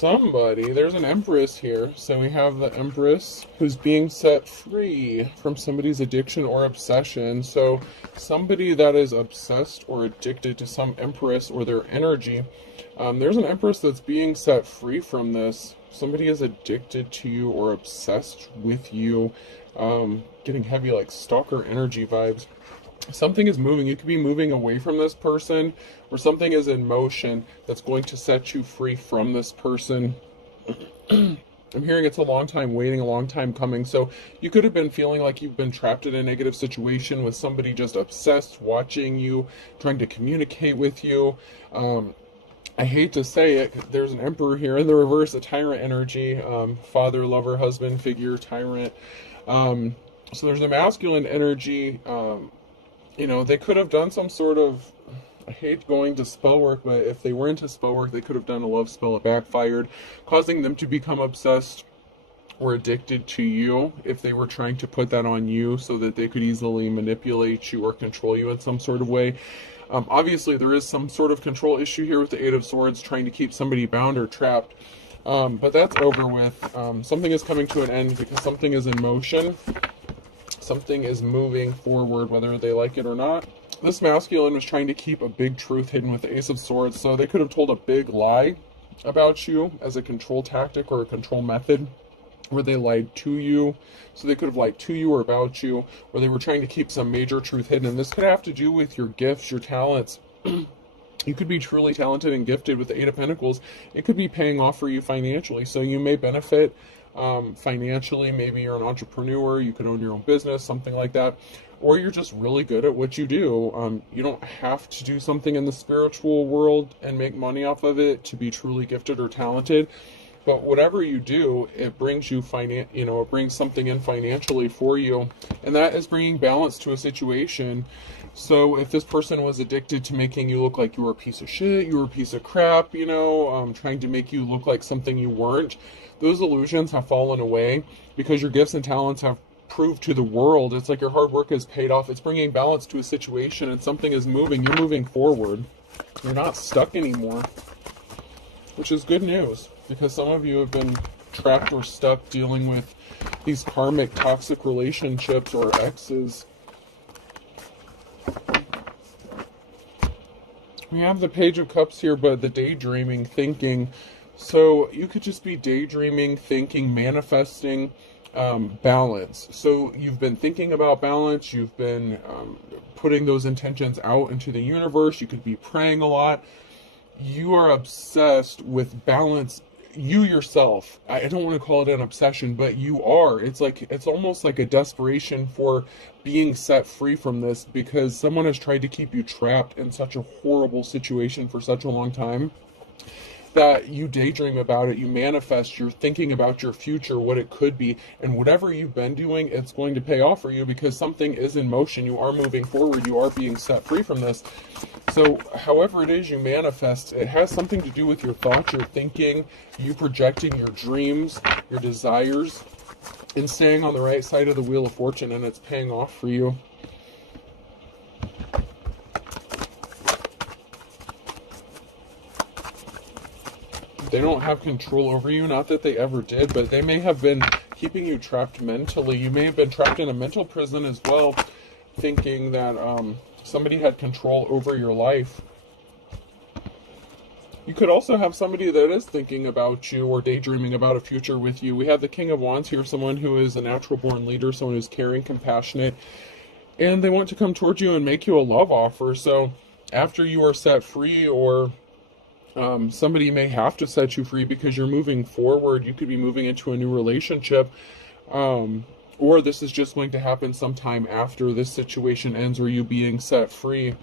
somebody, there's an Empress here. So we have the Empress who's being set free from somebody's addiction or obsession. So somebody that is obsessed or addicted to some Empress or their energy, there's an Empress that's being set free from this. Somebody is addicted to you or obsessed with you, getting heavy like stalker energy vibes. Something is moving. You could be moving away from this person, or something is in motion that's going to set you free from this person. I'm hearing it's a long time waiting, a long time coming. So you could have been feeling like you've been trapped in a negative situation with somebody just obsessed, watching you, trying to communicate with you. I hate to say it, there's an Emperor here in the reverse, a tyrant energy, father, lover, husband figure, tyrant. So there's a masculine energy. You know, they could have done some sort of, I hate going to spell work, but if they were into spell work, they could have done a love spell that backfired, causing them to become obsessed or addicted to you if they were trying to put that on you so that they could easily manipulate you or control you in some sort of way. Obviously, there is some sort of control issue here with the Eight of Swords, trying to keep somebody bound or trapped. But that's over with. Something is coming to an end because something is in motion. Something is moving forward, whether they like it or not. This masculine was trying to keep a big truth hidden with the Ace of Swords, so they could have told a big lie about you as a control tactic or a control method, where they lied to you. So they could have lied to you or about you, where they were trying to keep some major truth hidden. And this could have to do with your gifts, your talents. You could be truly talented and gifted with the Eight of Pentacles. It could be paying off for you financially, so you may benefit financially. Maybe you're an entrepreneur, you could own your own business, something like that, or you're just really good at what you do. You don't have to do something in the spiritual world and make money off of it to be truly gifted or talented, but whatever you do, it brings you it brings something in financially for you, and that is bringing balance to a situation. So if this person was addicted to making you look like you were a piece of shit, you were a piece of crap, trying to make you look like something you weren't, those illusions have fallen away because your gifts and talents have proved to the world. It's like your hard work has paid off. It's bringing balance to a situation, and something is moving. You're moving forward. You're not stuck anymore, which is good news, because some of you have been trapped or stuck dealing with these karmic toxic relationships or exes. We have the Page of Cups here, but the daydreaming, thinking. So you could just be daydreaming, thinking, manifesting balance. So you've been thinking about balance. You've been putting those intentions out into the universe. You could be praying a lot. You are obsessed with balance. You yourself, I don't want to call it an obsession, but you are. It's almost like a desperation for being set free from this, because someone has tried to keep you trapped in such a horrible situation for such a long time that you daydream about it, you manifest, you're thinking about your future, what it could be, and whatever you've been doing, it's going to pay off for you because something is in motion. You are moving forward, you are being set free from this. So however it is you manifest, it has something to do with your thoughts, your thinking, you projecting your dreams, your desires, and staying on the right side of the Wheel of Fortune, and it's paying off for you. They don't have control over you, not that they ever did, but they may have been keeping you trapped mentally. You may have been trapped in a mental prison as well, thinking that somebody had control over your life. You could also have somebody that is thinking about you or daydreaming about a future with you. We have the King of Wands here, someone who is a natural born leader, someone who's caring, compassionate, and they want to come towards you and make you a love offer. So after you are set free, or somebody may have to set you free because you're moving forward, you could be moving into a new relationship, or this is just going to happen sometime after this situation ends, or you being set free.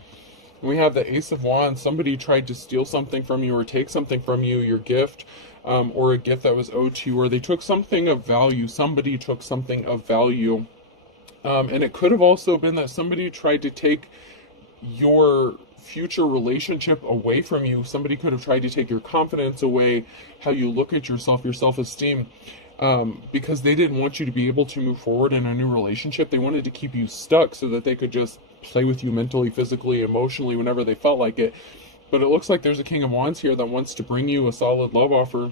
We have the Ace of Wands. Somebody tried to steal something from you or take something from you, your gift, or a gift that was owed to you, or they took something of value. Somebody took something of value. And it could have also been that somebody tried to take your future relationship away from you. Somebody could have tried to take your confidence away, how you look at yourself, your self-esteem, because they didn't want you to be able to move forward in a new relationship. They wanted to keep you stuck so that they could just play with you mentally, physically, emotionally, whenever they felt like it. But it looks like there's a King of Wands here that wants to bring you a solid love offer.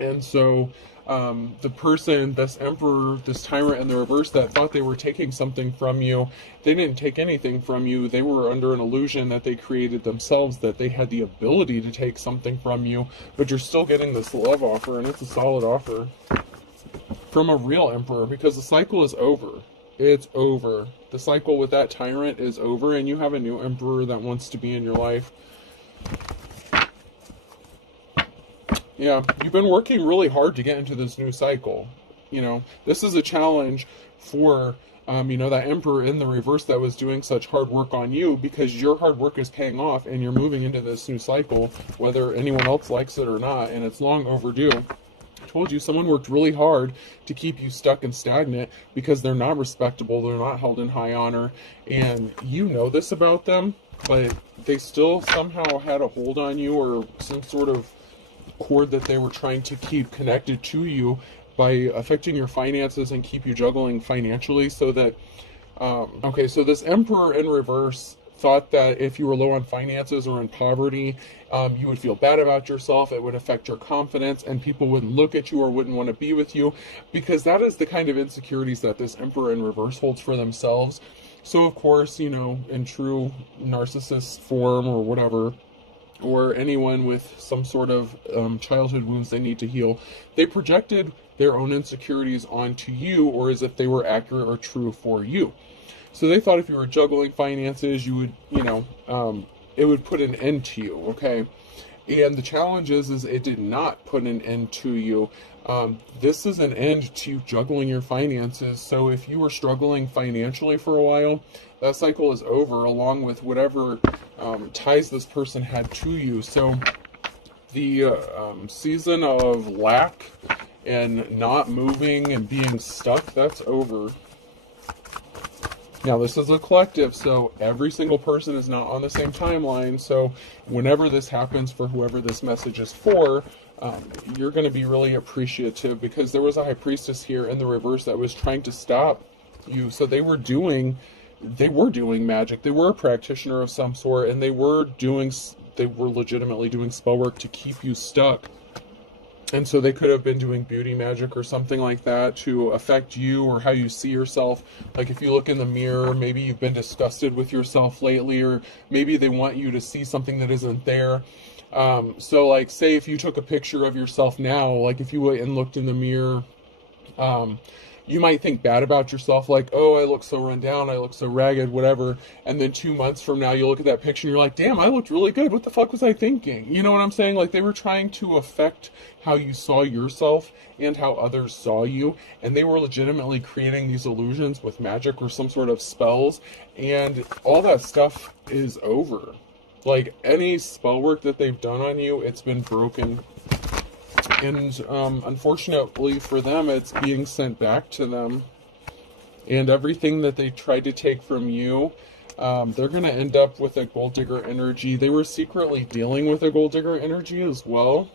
And so the person, this emperor, this tyrant in the reverse that thought they were taking something from you, they didn't take anything from you. They were under an illusion that they created themselves, that they had the ability to take something from you, but you're still getting this love offer, and it's a solid offer from a real emperor, because the cycle is over. It's over. The cycle with that tyrant is over, and you have a new emperor that wants to be in your life. Yeah, you've been working really hard to get into this new cycle. You know, this is a challenge for, that emperor in the reverse that was doing such hard work on you, because your hard work is paying off and you're moving into this new cycle, whether anyone else likes it or not, and it's long overdue. I told you, someone worked really hard to keep you stuck and stagnant because they're not respectable, they're not held in high honor, and you know this about them, but they still somehow had a hold on you, or some sort of cord that they were trying to keep connected to you by affecting your finances and keep you juggling financially, so that so this emperor in reverse thought that if you were low on finances or in poverty, you would feel bad about yourself, it would affect your confidence, and people wouldn't look at you or wouldn't want to be with you, because that is the kind of insecurities that this emperor in reverse holds for themselves. So of course, in true narcissist form or whatever, or anyone with some sort of childhood wounds they need to heal, they projected their own insecurities onto you, or as if they were accurate or true for you. So they thought if you were juggling finances, you would, it would put an end to you, okay? And the challenge is it did not put an end to you. This is an end to juggling your finances. So if you were struggling financially for a while, that cycle is over, along with whatever ties this person had to you. So the season of lack and not moving and being stuck, that's over. Now, this is a collective, so every single person is not on the same timeline. So whenever this happens for whoever this message is for, you're going to be really appreciative, because there was a high priestess here in the reverse that was trying to stop you. So they were doing magic. They were a practitioner of some sort, and they were legitimately doing spell work to keep you stuck. And so they could have been doing beauty magic or something like that to affect you or how you see yourself. Like if you look in the mirror, maybe you've been disgusted with yourself lately, or maybe they want you to see something that isn't there. So like, say if you took a picture of yourself now, like if you went and looked in the mirror, you might think bad about yourself, like, oh, I look so run down, I look so ragged, whatever. And then 2 months from now, you look at that picture and you're like, damn, I looked really good. What the fuck was I thinking? You know what I'm saying? Like, they were trying to affect how you saw yourself and how others saw you. And they were legitimately creating these illusions with magic or some sort of spells. And all that stuff is over. Like, any spell work that they've done on you, it's been broken. And unfortunately for them, it's being sent back to them. And everything that they tried to take from you, they're going to end up with a gold digger energy. They were secretly dealing with a gold digger energy as well.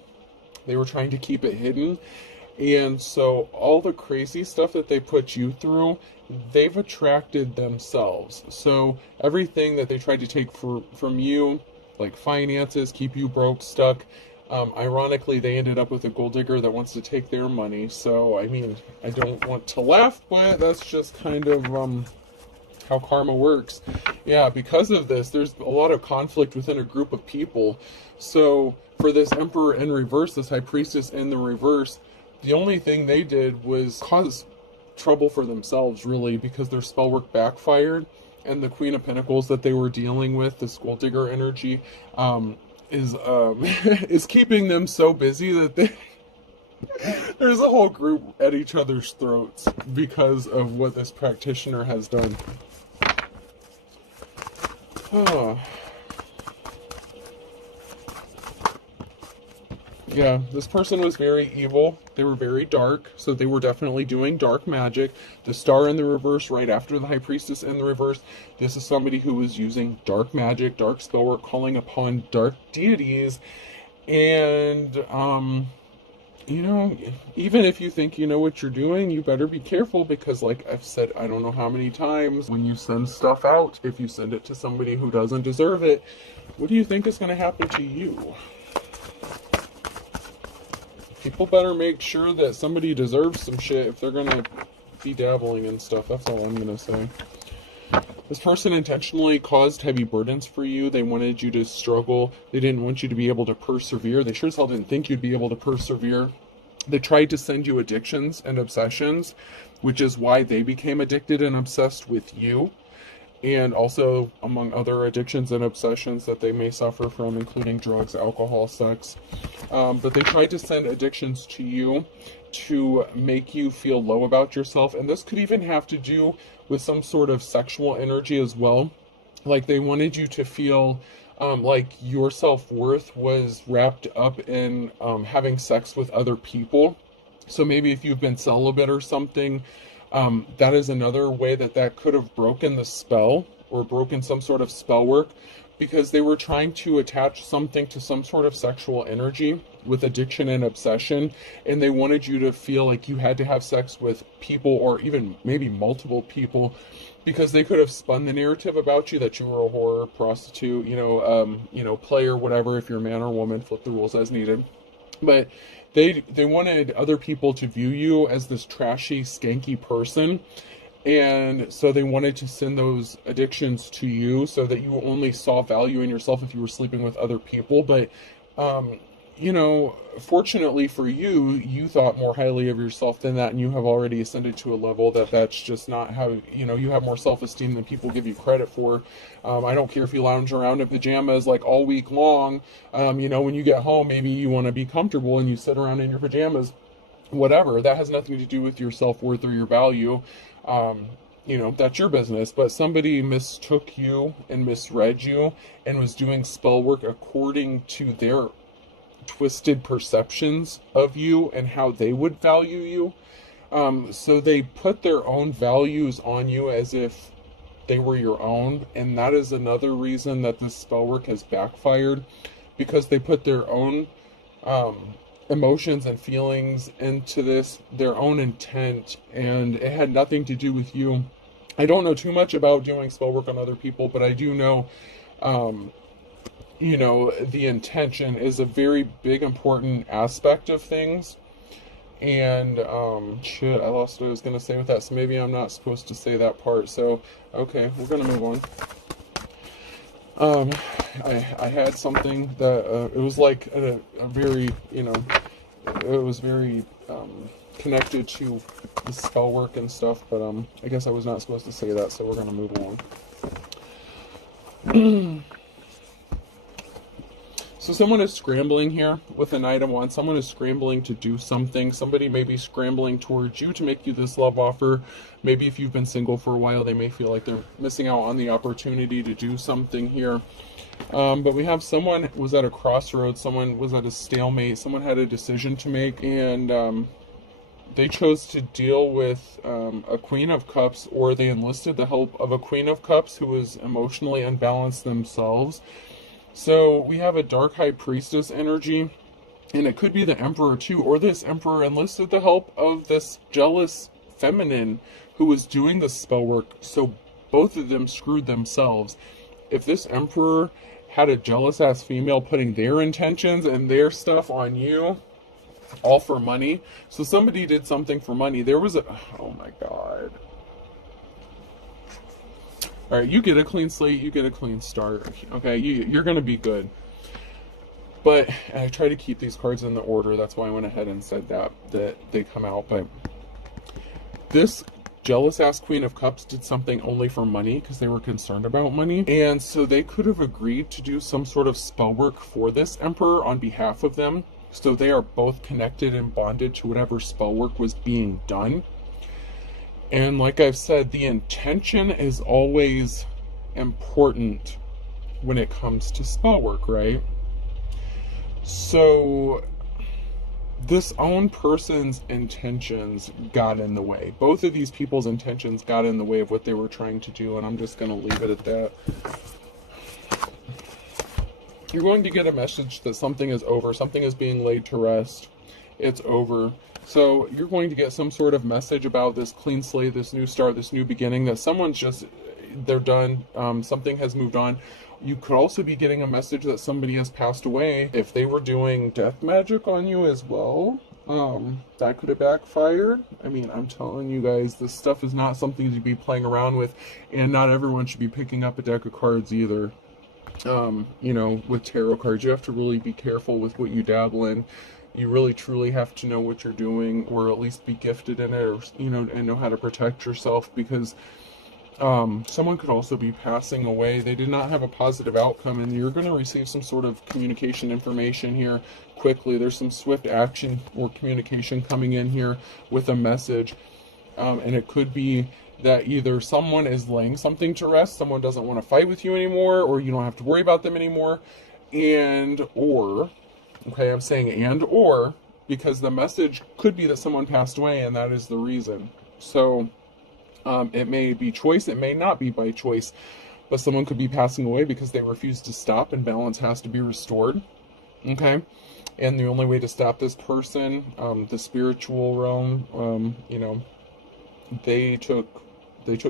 They were trying to keep it hidden. And so all the crazy stuff that they put you through, they've attracted themselves. So everything that they tried to take from you, like finances, keep you broke, stuck, ironically, they ended up with a gold digger that wants to take their money. So, I mean, I don't want to laugh, but that's just kind of how karma works. Yeah, because of this, there's a lot of conflict within a group of people. So, for this emperor in reverse, this high priestess in the reverse, the only thing they did was cause trouble for themselves, really, because their spell work backfired. And the Queen of Pentacles that they were dealing with, this gold digger energy, is keeping them so busy that there's a whole group at each other's throats because of what this practitioner has done. Yeah, this person was very evil. They were very dark, so they were definitely doing dark magic. The star in the reverse, right after the high priestess in the reverse, this is somebody who was using dark magic, dark spell work, calling upon dark deities. And, even if you think you know what you're doing, you better be careful, because like I've said, I don't know how many times, when you send stuff out, if you send it to somebody who doesn't deserve it, what do you think is going to happen to you? People better make sure that somebody deserves some shit if they're gonna be dabbling in stuff. That's all I'm gonna say. This person intentionally caused heavy burdens for you. They wanted you to struggle. They didn't want you to be able to persevere. They sure as hell didn't think you'd be able to persevere. They tried to send you addictions and obsessions, which is why they became addicted and obsessed with you. And also, among other addictions and obsessions that they may suffer from, including drugs, alcohol, sex. But they tried to send addictions to you to make you feel low about yourself. And this could even have to do with some sort of sexual energy as well. Like they wanted you to feel like your self-worth was wrapped up in having sex with other people. So maybe if you've been celibate or something, that is another way that could have broken the spell or broken some sort of spell work, because they were trying to attach something to some sort of sexual energy with addiction and obsession, and they wanted you to feel like you had to have sex with people, or even maybe multiple people, because they could have spun the narrative about you that you were a whore, prostitute, player, whatever. If you're a man or woman, flip the rules as needed. But they wanted other people to view you as this trashy, skanky person. And so they wanted to send those addictions to you so that you only saw value in yourself if you were sleeping with other people. But, fortunately for you, you thought more highly of yourself than that. And you have already ascended to a level that's just not how, you have more self-esteem than people give you credit for. I don't care if you lounge around in pajamas like all week long. When you get home, maybe you want to be comfortable and you sit around in your pajamas, whatever. That has nothing to do with your self-worth or your value. That's your business. But somebody mistook you and misread you and was doing spell work according to their twisted perceptions of you and how they would value you. So they put their own values on you as if they were your own. And that is another reason that this spell work has backfired, because they put their own emotions and feelings into this, their own intent, and it had nothing to do with you. I don't know too much about doing spell work on other people, but I do know, the intention is a very big, important aspect of things. And, shit, I lost what I was going to say with that, so maybe I'm not supposed to say that part. So, okay, we're going to move on. I had something that, it was like a very, it was very, connected to the spell work and stuff, but, I guess I was not supposed to say that, so we're going to move along. So someone is scrambling here with an item one. Someone is scrambling to do something. Somebody may be scrambling towards you to make you this love offer. Maybe if you've been single for a while, they may feel like they're missing out on the opportunity to do something here. But we have someone was at a crossroads. Someone was at a stalemate. Someone had a decision to make, and they chose to deal with a Queen of Cups, or they enlisted the help of a Queen of Cups who was emotionally unbalanced themselves. So we have a Dark High Priestess energy, and it could be the Emperor too, or this Emperor enlisted the help of this jealous feminine who was doing the spell work, so both of them screwed themselves. If this Emperor had a jealous ass female putting their intentions and their stuff on you, all for money. So somebody did something for money. There was a, oh my god. All right, you get a clean slate, you get a clean start. Okay, you're going to be good. But I try to keep these cards in the order. That's why I went ahead and said that they come out. But this jealous-ass Queen of Cups did something only for money because they were concerned about money. And so they could have agreed to do some sort of spell work for this Emperor on behalf of them. So they are both connected and bonded to whatever spell work was being done. And like I've said, the intention is always important when it comes to spell work, right? So this own person's intentions got in the way. Both of these people's intentions got in the way of what they were trying to do, and I'm just going to leave it at that. You're going to get a message that something is over. Something is being laid to rest. It's over. So you're going to get some sort of message about this clean slate, this new start, this new beginning, that someone's just, they're done, something has moved on. You could also be getting a message that somebody has passed away. If they were doing death magic on you as well, that could have backfired. I mean, I'm telling you guys, this stuff is not something to be playing around with, and not everyone should be picking up a deck of cards either. You know, with tarot cards, you have to really be careful with what you dabble in. You really truly have to know what you're doing, or at least be gifted in it, or, you know, and know how to protect yourself, because someone could also be passing away. They did not have a positive outcome, and you're going to receive some sort of communication information here quickly. There's some swift action or communication coming in here with a message, and it could be that either someone is laying something to rest, someone doesn't want to fight with you anymore, or you don't have to worry about them anymore, or, okay, I'm saying or, because the message could be that someone passed away, and that is the reason. So, it may be choice, it may not be by choice, but someone could be passing away because they refuse to stop, and balance has to be restored, okay? And the only way to stop this person, the spiritual realm, you know, they took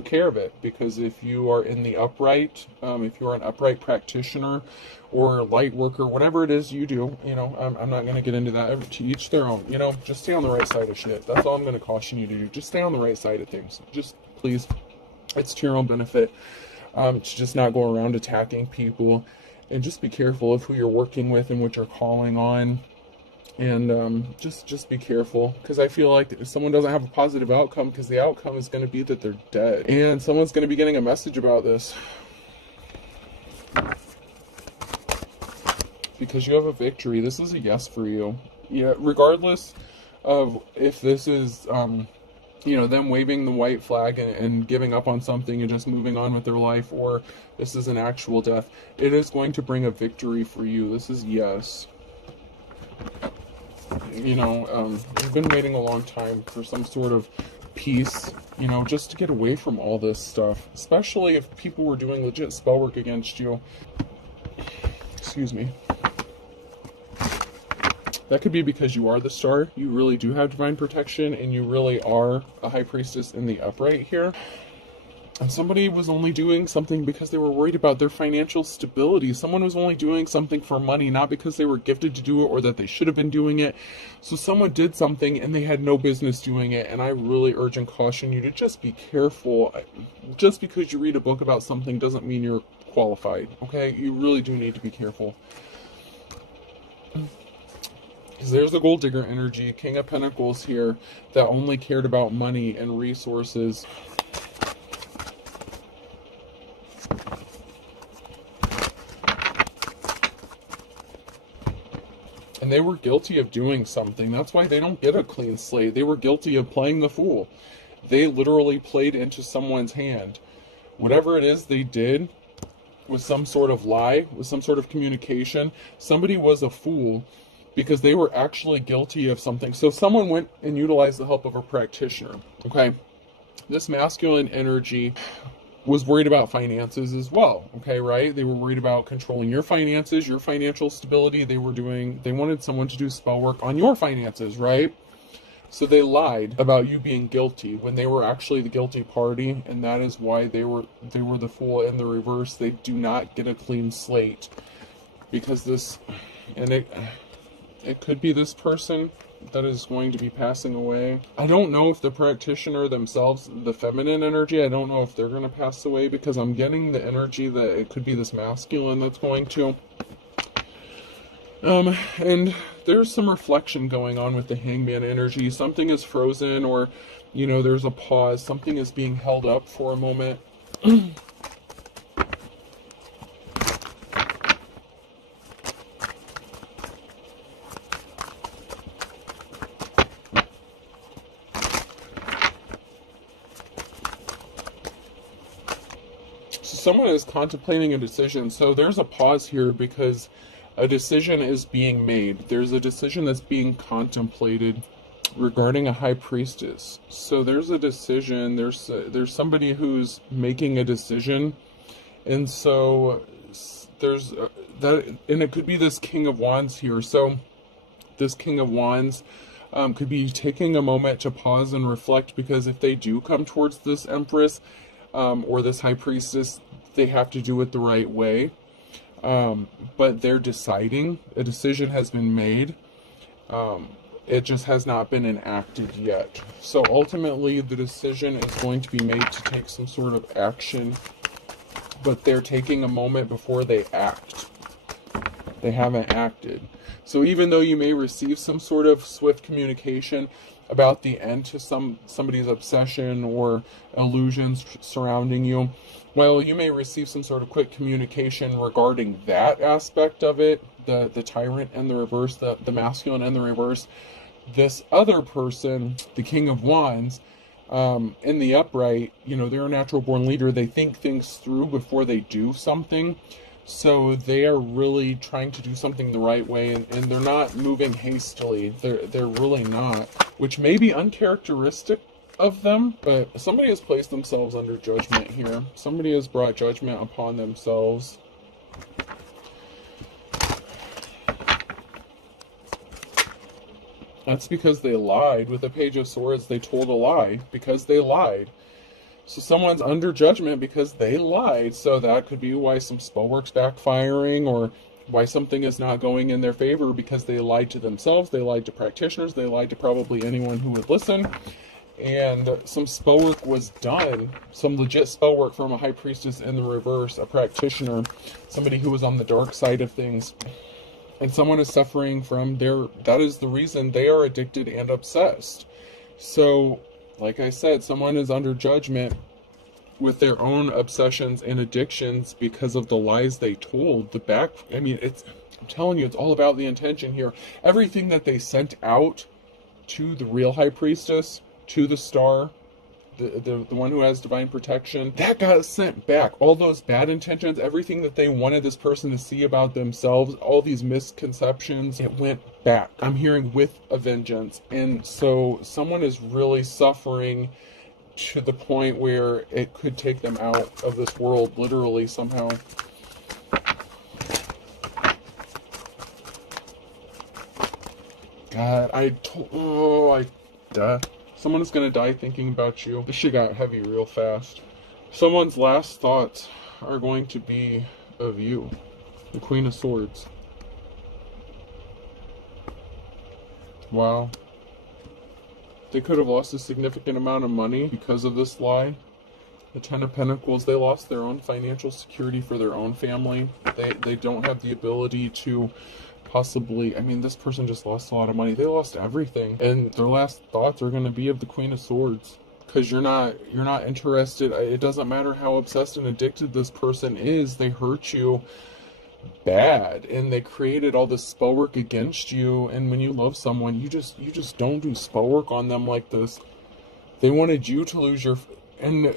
care of it, because if you are in the upright, if you are an upright practitioner or light worker, whatever it is you do, you know, I'm not going to get into that. To each their own, you know, just stay on the right side of shit. That's all I'm going to caution you to do. Just stay on the right side of things. Just please, it's to your own benefit, to just not go around attacking people, and just be careful of who you're working with and what you're calling on. And just be careful, because I feel like if someone doesn't have a positive outcome, because the outcome is going to be that they're dead, and someone's going to be getting a message about this, because you have a victory. This is a yes for you. Yeah, regardless of if this is you know, them waving the white flag and giving up on something and just moving on with their life, or this is an actual death, it is going to bring a victory for you. This is yes. You know, you've been waiting a long time for some sort of peace, you know, just to get away from all this stuff, especially if people were doing legit spell work against you. Excuse me. That could be because you are the star, you really do have divine protection, and you really are a high priestess in the upright here. And somebody was only doing something because they were worried about their financial stability. Someone was only doing something for money, not because they were gifted to do it or that they should have been doing it. So someone did something and they had no business doing it. And I really urge and caution you to just be careful. Just because you read a book about something doesn't mean you're qualified, okay? You really do need to be careful. Because there's the gold digger energy, King of Pentacles here, that only cared about money and resources. And they were guilty of doing something. That's why they don't get a clean slate. They were guilty of playing the fool. They literally played into someone's hand. Whatever it is they did was some sort of lie, was some sort of communication. Somebody was a fool because they were actually guilty of something. So someone went and utilized the help of a practitioner, okay? This masculine energy was worried about finances as well, okay, right? They were worried about controlling your finances, your financial stability. They wanted someone to do spell work on your finances, right? So they lied about you being guilty when they were actually the guilty party, and that is why they were the fool in the reverse. They do not get a clean slate, because this, and it could be this person that is going to be passing away. I don't know if the practitioner themselves, the feminine energy, I don't know if they're going to pass away, because I'm getting the energy that it could be this masculine that's going to. And there's some reflection going on with the hangman energy. Something is frozen, or, you know, there's a pause. Something is being held up for a moment. Someone is contemplating a decision. So there's a pause here because a decision is being made. There's a decision that's being contemplated regarding a high priestess. So there's a decision. There's somebody who's making a decision, and so there's that, and it could be this King of Wands here. So this King of Wands could be taking a moment to pause and reflect, because if they do come towards this Empress or this high priestess, they have to do it the right way. but they're deciding. A decision has been made. It just has not been enacted yet. So ultimately, the decision is going to be made to take some sort of action, but they're taking a moment before they act. They haven't acted. So even though you may receive some sort of swift communication about the end to somebody's obsession or illusions surrounding you, well, you may receive some sort of quick communication regarding that aspect of it, the tyrant and the reverse, the masculine and the reverse. This other person, the King of Wands, in the upright, they're a natural born leader. They think things through before they do something. So they are really trying to do something the right way, and they're not moving hastily. They're really not, which may be uncharacteristic of them, but somebody has placed themselves under judgment here. Somebody has brought judgment upon themselves. That's because they lied. With the Page of Swords, they told a lie because they lied. So someone's under judgment because they lied. So that could be why some spell work's backfiring, or why something is not going in their favor, because they lied to themselves, they lied to practitioners, they lied to probably anyone who would listen. And some spell work was done, some legit spell work from a high priestess in the reverse, a practitioner, somebody who was on the dark side of things. And someone is suffering from that is the reason they are addicted and obsessed. So, like I said, someone is under judgment with their own obsessions and addictions because of the lies they told. I'm telling you, it's all about the intention here. Everything that they sent out to the real high priestess, to the star, the one who has divine protection, that got sent back. All those bad intentions, everything that they wanted this person to see about themselves, all these misconceptions, it went back. I'm hearing with a vengeance. And so someone is really suffering to the point where it could take them out of this world, literally, somehow. God, someone is going to die thinking about you. This shit got heavy real fast. Someone's last thoughts are going to be of you. The Queen of Swords. Wow. They could have lost a significant amount of money because of this lie. The Ten of Pentacles, they lost their own financial security for their own family. They don't have the ability to possibly, this person just lost a lot of money. They lost everything. And their last thoughts are going to be of the Queen of Swords. Because you're not interested. It doesn't matter how obsessed and addicted this person is. They hurt you bad. And they created all this spell work against you. And when you love someone, you just don't do spell work on them like this. They wanted you to lose your... And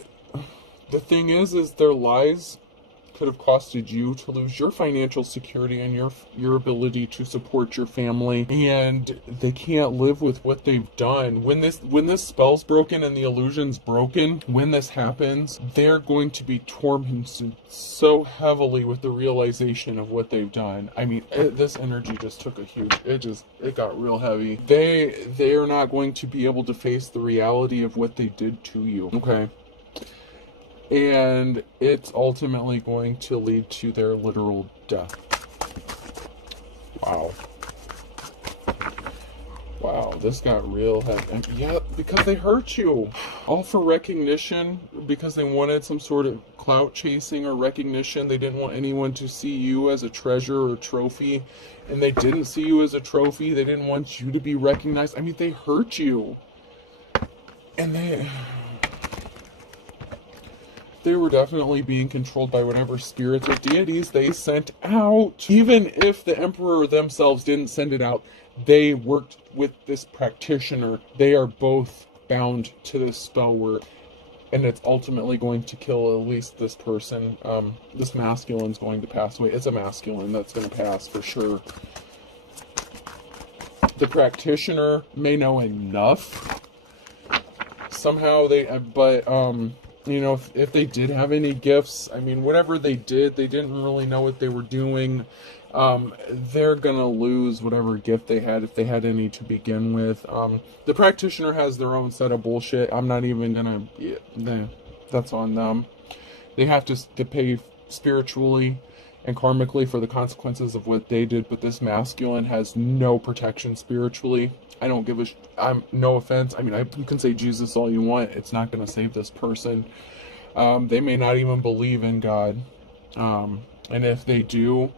the thing is their lies could have costed you to lose your financial security and your ability to support your family, and they can't live with what they've done. When this spell's broken and the illusion's broken, when this happens, they're going to be tormented so heavily with the realization of what they've done. This energy just took a huge, it got real heavy. They are not going to be able to face the reality of what they did to you. Okay. And it's ultimately going to lead to their literal death. Wow. Wow, this got real heavy. Yeah, because they hurt you. All for recognition, because they wanted some sort of clout chasing or recognition. They didn't want anyone to see you as a treasure or a trophy. And they didn't see you as a trophy. They didn't want you to be recognized. They hurt you. And they were definitely being controlled by whatever spirits or deities they sent out. Even if the Emperor themselves didn't send it out, they worked with this practitioner. They are both bound to this spell work. And it's ultimately going to kill at least this person. This masculine's going to pass away. It's a masculine that's going to pass for sure. The practitioner may know enough. Somehow if they did have any gifts, whatever they did, they didn't really know what they were doing. They're gonna lose whatever gift they had, if they had any to begin with. The practitioner has their own set of bullshit. I'm not even gonna, that's on them. They have to pay spiritually and karmically for the consequences of what they did, but this masculine has no protection spiritually. I don't give a I'm no offense. I mean, you can say Jesus all you want. It's not going to save this person. They may not even believe in God. And if they do,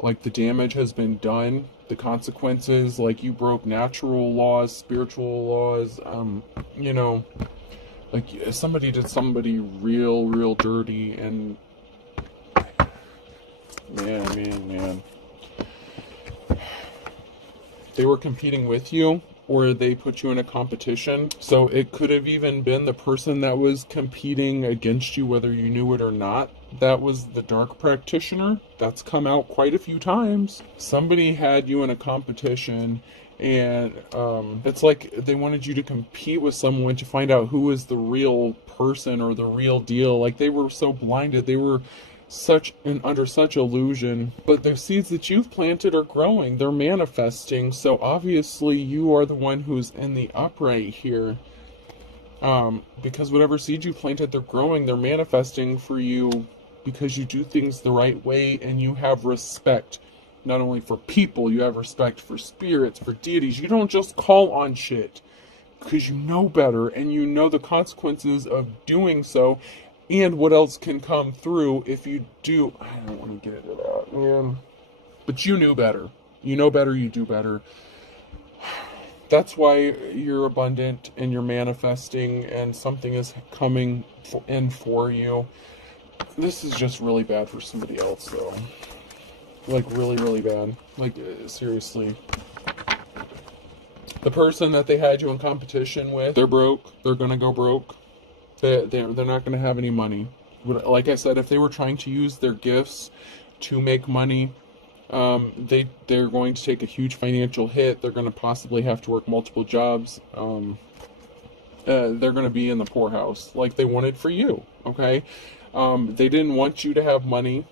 like, the damage has been done, the consequences, like, you broke natural laws, spiritual laws, you know, like, somebody did somebody real dirty, and man. They were competing with you, or they put you in a competition. So it could have even been the person that was competing against you, whether you knew it or not. That was the dark practitioner. That's come out quite a few times. Somebody had you in a competition, and it's like they wanted you to compete with someone to find out who was the real person or the real deal. Like, they were so blinded. They were under such illusion, but the seeds that you've planted are growing, they're manifesting. So obviously you are the one who's in the upright here, because whatever seeds you planted, they're growing, they're manifesting for you, because you do things the right way, and you have respect not only for people, you have respect for spirits, for deities. You don't just call on shit because you know better, and you know the consequences of doing so. And what else can come through if you do. I don't want to get into that, man. But you knew better. You know better, you do better. That's why you're abundant and you're manifesting, and something is coming in for you. This is just really bad for somebody else, though. Like, really bad. Like, seriously. The person that they had you in competition with, they're broke. They're gonna go broke. They're not going to have any money. Like I said, if they were trying to use their gifts to make money, they're going to take a huge financial hit. They're going to possibly have to work multiple jobs. They're going to be in the poorhouse like they wanted for you, okay? They didn't want you to have money.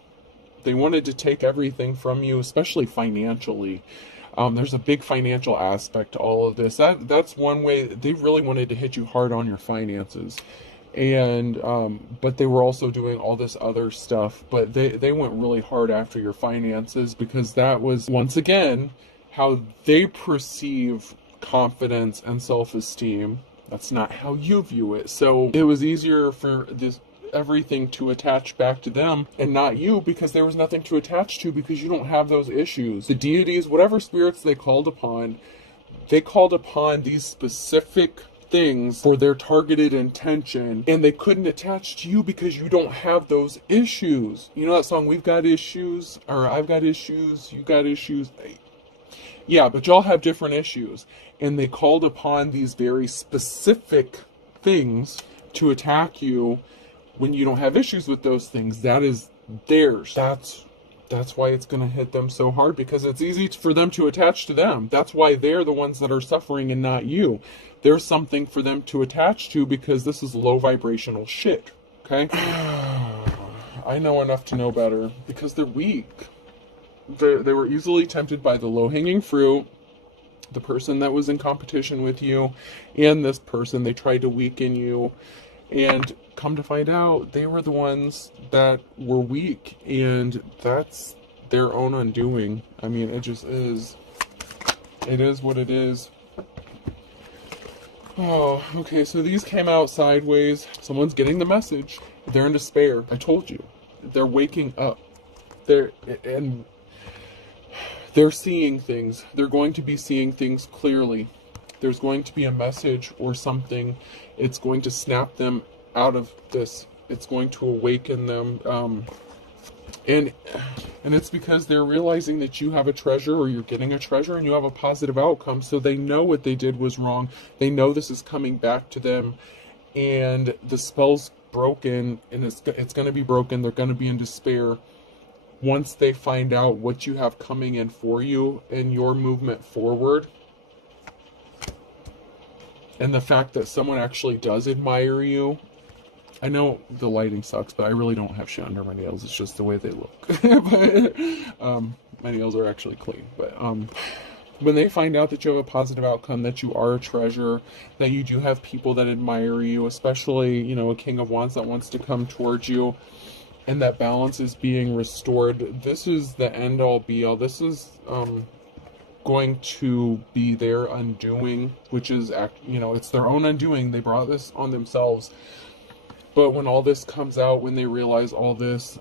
They wanted to take everything from you, especially financially. There's a big financial aspect to all of this. That's one way. They really wanted to hit you hard on your finances. And but they were also doing all this other stuff, but they went really hard after your finances, because that was, once again, how they perceive confidence and self-esteem. That's not how you view it. So it was easier for everything to attach back to them and not you, because there was nothing to attach to, because you don't have those issues. The deities, whatever spirits they called upon these specific things for their targeted intention, and they couldn't attach to you because you don't have those issues. You know that song, We've Got Issues, or I've Got Issues, you got issues? Yeah, but y'all have different issues, and they called upon these very specific things to attack you when you don't have issues with those things. That is theirs. That's why it's going to hit them so hard, because it's easy for them to attach to them. That's why they're the ones that are suffering and not you. There's something for them to attach to, because this is low vibrational shit, okay? I know enough to know better, because they're weak. They were easily tempted by the low-hanging fruit, the person that was in competition with you, and this person. They tried to weaken you, and come to find out, they were the ones that were weak, and that's their own undoing. I mean, it just is. It is what it is. Oh, okay, so these came out sideways. Someone's getting the message. They're in despair. I told you. They're waking up. They're seeing things. They're going to be seeing things clearly. There's going to be a message or something. It's going to snap them out of this. It's going to awaken them. And it's because they're realizing that you have a treasure, or you're getting a treasure, and you have a positive outcome. So they know what they did was wrong. They know this is coming back to them, and the spell's broken, and it's going to be broken. They're going to be in despair once they find out what you have coming in for you and your movement forward. And the fact that someone actually does admire you. I know the lighting sucks, but I really don't have shit under my nails. It's just the way they look. But my nails are actually clean. But when they find out that you have a positive outcome, that you are a treasure, that you do have people that admire you, especially, you know, a King of Wands that wants to come towards you, and that balance is being restored. This is the end all be all. This is going to be their undoing, which is, it's their own undoing. They brought this on themselves. But when all this comes out, when they realize all this,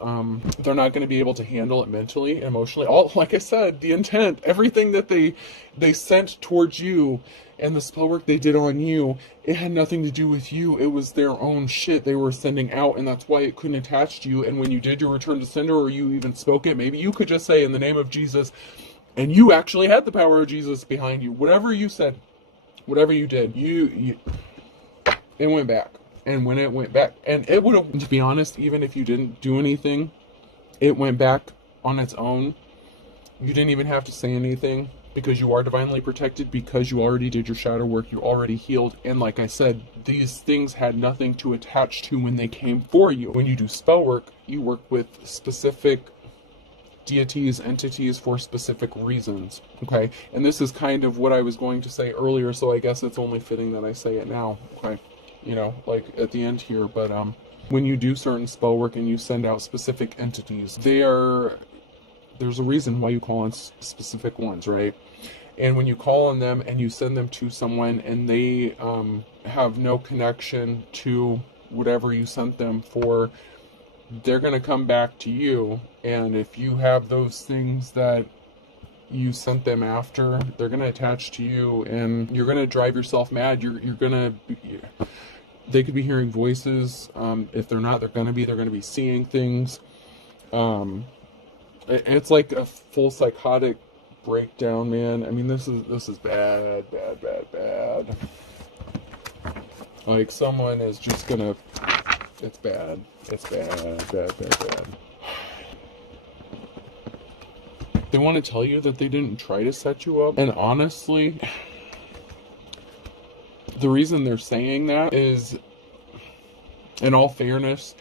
they're not going to be able to handle it mentally, emotionally. Like I said, the intent, everything that they sent towards you, and the spell work they did on you, it had nothing to do with you. It was their own shit they were sending out, and that's why it couldn't attach to you. And when you did your return to sender, or you even spoke it, maybe you could just say, in the name of Jesus, and you actually had the power of Jesus behind you. Whatever you said, whatever you did, it went back. And when it went back, and it would have, to be honest, even if you didn't do anything, it went back on its own. You didn't even have to say anything, because you are divinely protected, because you already did your shadow work, you already healed. And like I said, these things had nothing to attach to when they came for you. When you do spell work, you work with specific deities, entities, for specific reasons, okay? And this is kind of what I was going to say earlier, so I guess it's only fitting that I say it now, okay? Like at the end here. But when you do certain spell work and you send out specific entities, there's a reason why you call on specific ones, right? And when you call on them and you send them to someone and they have no connection to whatever you sent them for, they're going to come back to you. And if you have those things that you sent them after, they're going to attach to you, and you're going to drive yourself mad. You're going to... They could be hearing voices. If they're not, they're going to be seeing things. It's like a full psychotic breakdown, man. I mean, this is bad. Like, someone is just gonna... It's bad. It's bad. They want to tell you that they didn't try to set you up. And honestly, the reason they're saying that is, in all fairness,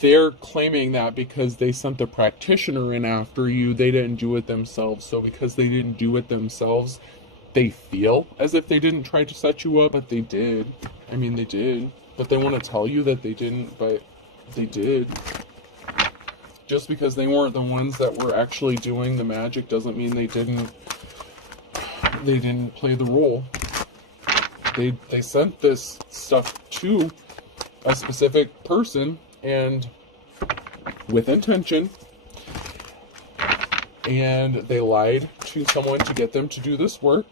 they're claiming that because they sent the practitioner in after you, they didn't do it themselves. So because they didn't do it themselves, they feel as if they didn't try to set you up, but they did. I mean, they did. But they want to tell you that they didn't, but they did. Just because they weren't the ones that were actually doing the magic doesn't mean they didn't play the role. They sent this stuff to a specific person, and with intention, and they lied to someone to get them to do this work.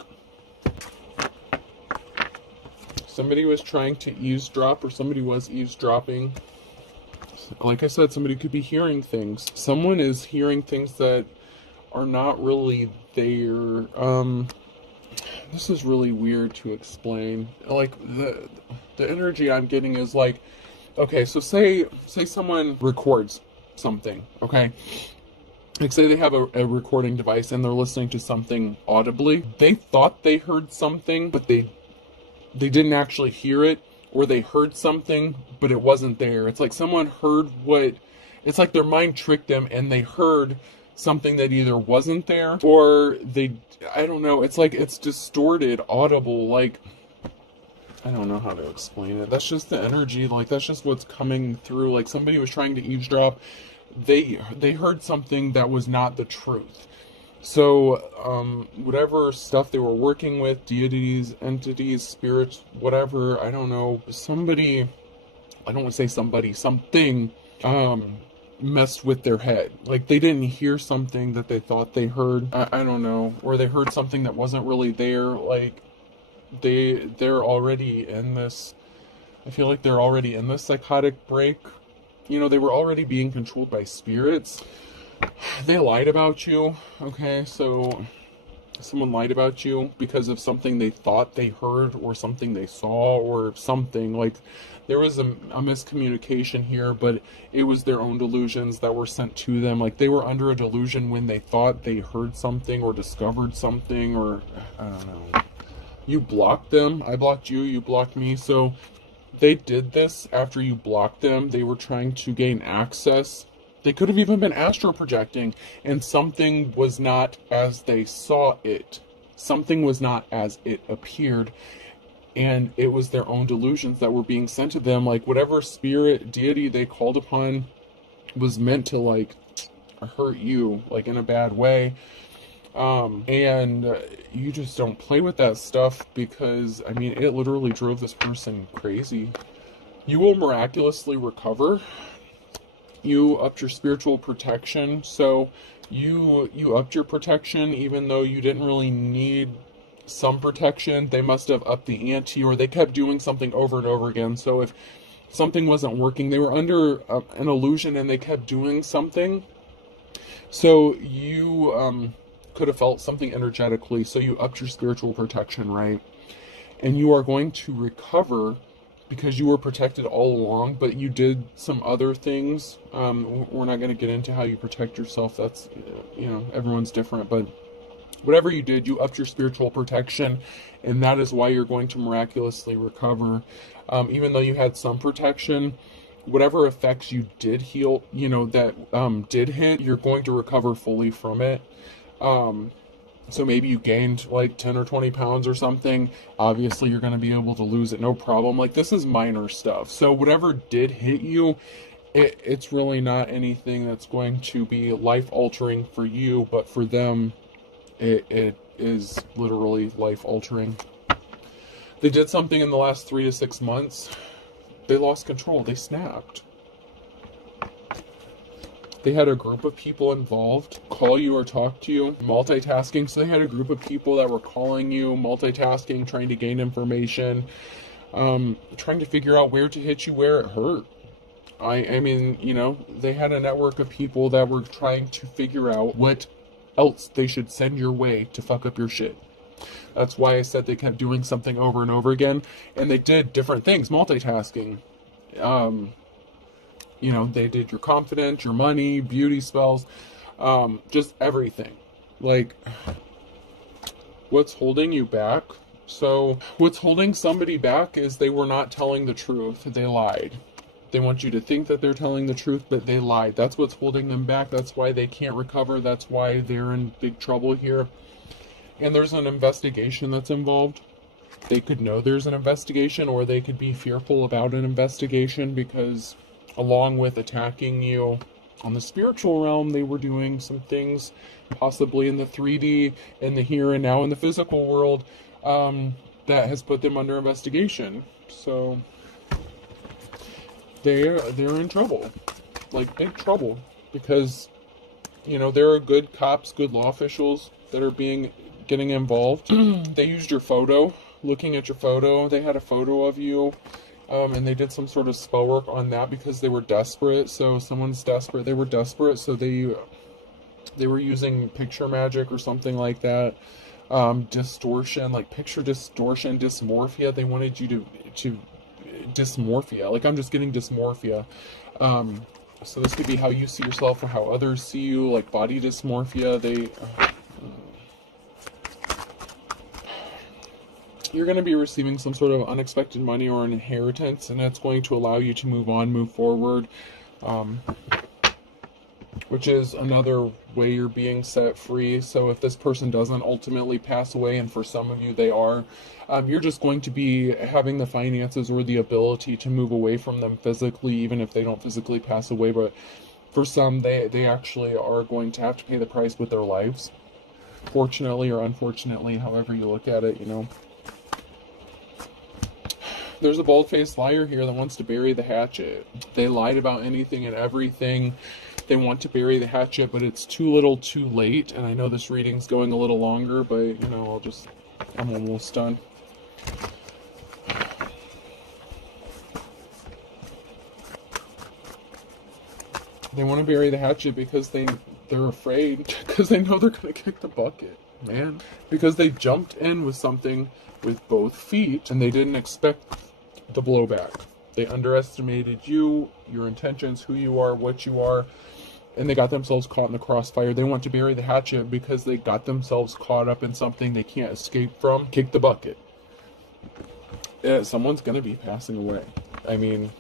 Somebody was trying to eavesdrop, or somebody was eavesdropping. Like I said, somebody could be hearing things. Someone is hearing things that are not really there. This is really weird to explain. Like, the energy I'm getting is like, okay, so say someone records something, okay? Like, say they have a recording device and they're listening to something audibly. They thought they heard something, but they didn't actually hear it, or they heard something, but it wasn't there. It's like someone heard it's like their mind tricked them and they heard something that either wasn't there, or I don't know, it's like it's distorted, audible, like, I don't know how to explain it. That's just the energy, like, that's just what's coming through. Like, somebody was trying to eavesdrop. They heard something that was not the truth. So, whatever stuff they were working with, deities, entities, spirits, whatever, I don't know, something, messed with their head. Like, they didn't hear something that they thought they heard. I don't know. Or they heard something that wasn't really there. Like, they're already in this, I feel like they're already in this psychotic break. They were already being controlled by spirits. They lied about you, okay? So someone lied about you because of something they thought they heard, or something they saw, or something. Like, there was a miscommunication here, but it was their own delusions that were sent to them. Like, they were under a delusion when they thought they heard something or discovered something, or I don't know. You blocked them. I blocked you. You blocked me. So they did this after you blocked them. They were trying to gain access. They could have even been astral projecting, and something was not as they saw it. Something was not as it appeared, and it was their own delusions that were being sent to them. Like, whatever spirit, deity they called upon was meant to like hurt you, like in a bad way. And you just don't play with that stuff, because I mean, it literally drove this person crazy. You will miraculously recover. You upped your spiritual protection, so you upped your protection even though you didn't really need some protection. They must have upped the ante, or they kept doing something over and over again. So if something wasn't working, they were under an illusion and they kept doing something. So you could have felt something energetically, so you upped your spiritual protection, right? And you are going to recover because you were protected all along, but you did some other things. We're not going to get into how you protect yourself. That's, you know, everyone's different, but whatever you did, you upped your spiritual protection, and that is why you're going to miraculously recover. Even though you had some protection, whatever effects you did heal, you know, that did hit, you're going to recover fully from it. So maybe you gained like 10 or 20 pounds or something. Obviously, you're going to be able to lose it, no problem. Like, this is minor stuff. So whatever did hit you, it's really not anything that's going to be life-altering for you, but for them, it is literally life-altering. They did something in the last 3 to 6 months. They lost control. They snapped. They had a group of people involved call you or talk to you, multitasking. So they had a group of people that were calling you, multitasking, trying to gain information, trying to figure out where to hit you, where it hurt. I mean, you know, they had a network of people that were trying to figure out what else they should send your way to fuck up your shit. That's why I said they kept doing something over and over again. And they did different things, multitasking. You know, they did your confidence, your money, beauty spells, just everything. Like, what's holding you back? So what's holding somebody back is they were not telling the truth. They lied. They want you to think that they're telling the truth, but they lied. That's what's holding them back. That's why they can't recover. That's why they're in big trouble here. And there's an investigation that's involved. They could know there's an investigation, or they could be fearful about an investigation, because along with attacking you on the spiritual realm, they were doing some things, possibly in the 3D, in the here and now, in the physical world, that has put them under investigation. So they're in trouble, like big trouble, because, you know, there are good cops, good law officials that are getting involved. They used your photo, looking at your photo. They had a photo of you. And they did some sort of spell work on that because they were desperate. So someone's desperate. They were desperate. So they were using picture magic or something like that. Distortion, like picture distortion, dysmorphia. They wanted you to dysmorphia. Like, I'm just getting dysmorphia. So this could be how you see yourself or how others see you, like body dysmorphia. You're going to be receiving some sort of unexpected money or an inheritance, and that's going to allow you to move on, move forward, which is another way you're being set free. So if this person doesn't ultimately pass away, and for some of you they are, you're just going to be having the finances or the ability to move away from them physically, even if they don't physically pass away. But for some, they actually are going to have to pay the price with their lives, fortunately or unfortunately, however you look at it, you know. There's a bald-faced liar here that wants to bury the hatchet. They lied about anything and everything. They want to bury the hatchet, but it's too little too late. And I know this reading's going a little longer, but, you know, I'm almost done. They want to bury the hatchet because they're afraid, because they know they're going to kick the bucket, man. Because they jumped in with something with both feet, and they didn't expect the blowback. They underestimated you, your intentions, who you are, what you are, and they got themselves caught in the crossfire. They want to bury the hatchet because they got themselves caught up in something they can't escape from. Kick the bucket. Yeah, someone's going to be passing away. I mean,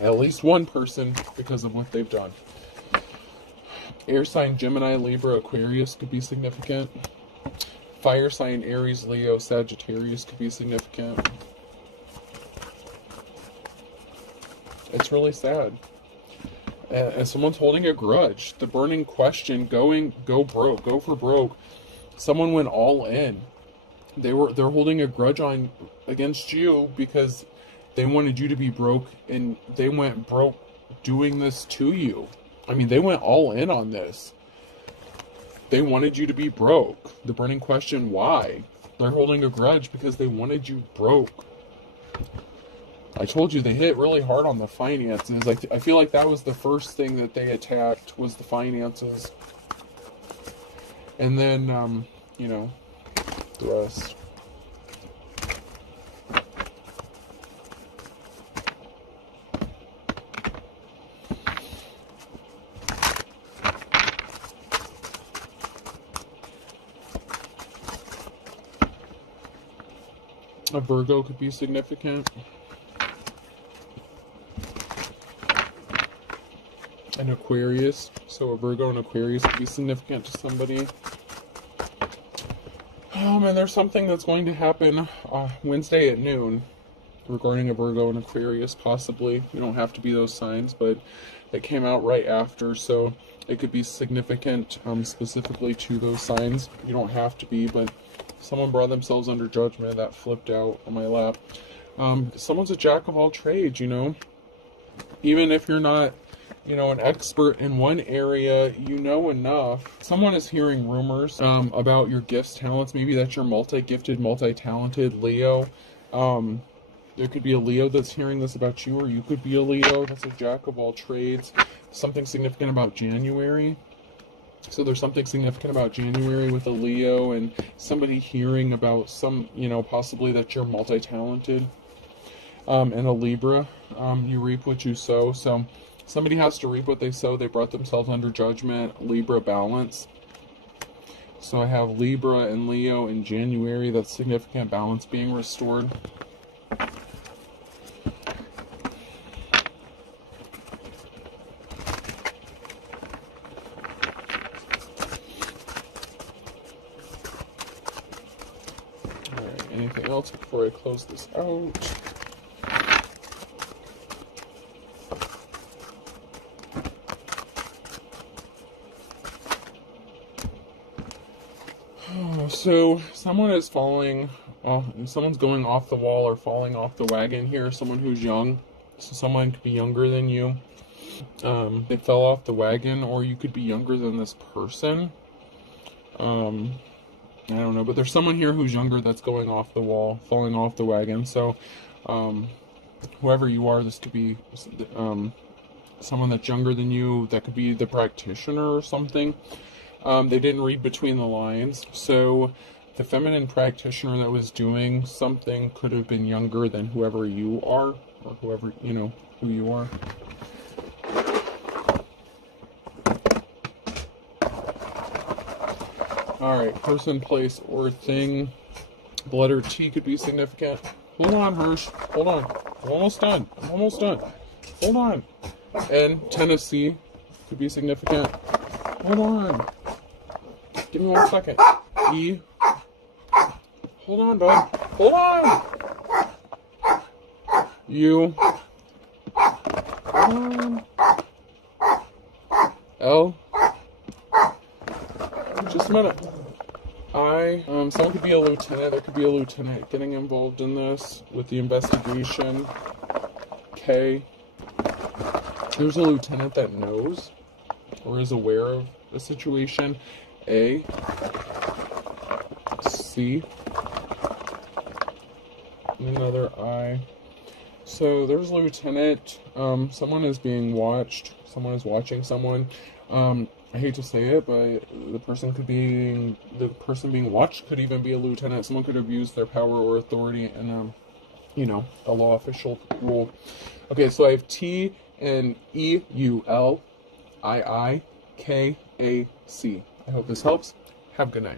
at least one person, because of what they've done. Air sign Gemini, Libra, Aquarius could be significant. Fire sign Aries, Leo, Sagittarius could be significant. It's really sad. And someone's holding a grudge. The burning question, go broke, go for broke. Someone went all in. They're holding a grudge against you because they wanted you to be broke, and they went broke doing this to you. I mean, they went all in on this. They wanted you to be broke. The burning question, why? They're holding a grudge because they wanted you broke. I told you they hit really hard on the finances. I feel like that was the first thing that they attacked, was the finances. And then, the rest. A Virgo could be significant. An Aquarius. So a Virgo and Aquarius could be significant to somebody. And there's something that's going to happen Wednesday at noon regarding a Virgo and Aquarius, possibly. You don't have to be those signs, but it came out right after, so it could be significant specifically to those signs. You don't have to be, but someone brought themselves under judgment. That flipped out on my lap. Someone's a jack of all trades, Even if you're not, an expert in one area, enough. Someone is hearing rumors about your gifts, talents. Maybe that's your multi-gifted, multi-talented Leo. There could be a Leo that's hearing this about you, or you could be a Leo that's a jack of all trades. Something significant about January. So there's something significant about January with a Leo, and somebody hearing about possibly that you're multi-talented. And a Libra, you reap what you sow. So somebody has to reap what they sow. They brought themselves under judgment. Libra balance. So I have Libra and Leo in January. That's significant balance being restored. Alright, anything else before I close this out? So someone is someone's going off the wall or falling off the wagon here. Someone who's young. So someone could be younger than you. They fell off the wagon, or you could be younger than this person. I don't know, but there's someone here who's younger that's going off the wall, falling off the wagon. So whoever you are, this could be someone that's younger than you. That could be the practitioner or something. They didn't read between the lines, so the feminine practitioner that was doing something could have been younger than whoever you are, or whoever, who you are. Alright, person, place, or thing. The letter T could be significant. Hold on, Hirsch. Hold on. I'm almost done. Hold on. And Tennessee could be significant. Hold on. Give me 1 second. E. Hold on, bud. Hold on. U. Hold on. L. Just a minute. I. Someone could be a lieutenant. There could be a lieutenant getting involved in this with the investigation. K. There's a lieutenant that knows or is aware of the situation. A. C. And another I. So there's a lieutenant. Someone is being watched. Someone is watching someone. I hate to say it, but the person being watched could even be a lieutenant. Someone could abuse their power or authority in a law official role. Okay, so I have T and E U L I I K A C. I hope this helps. Have a good night.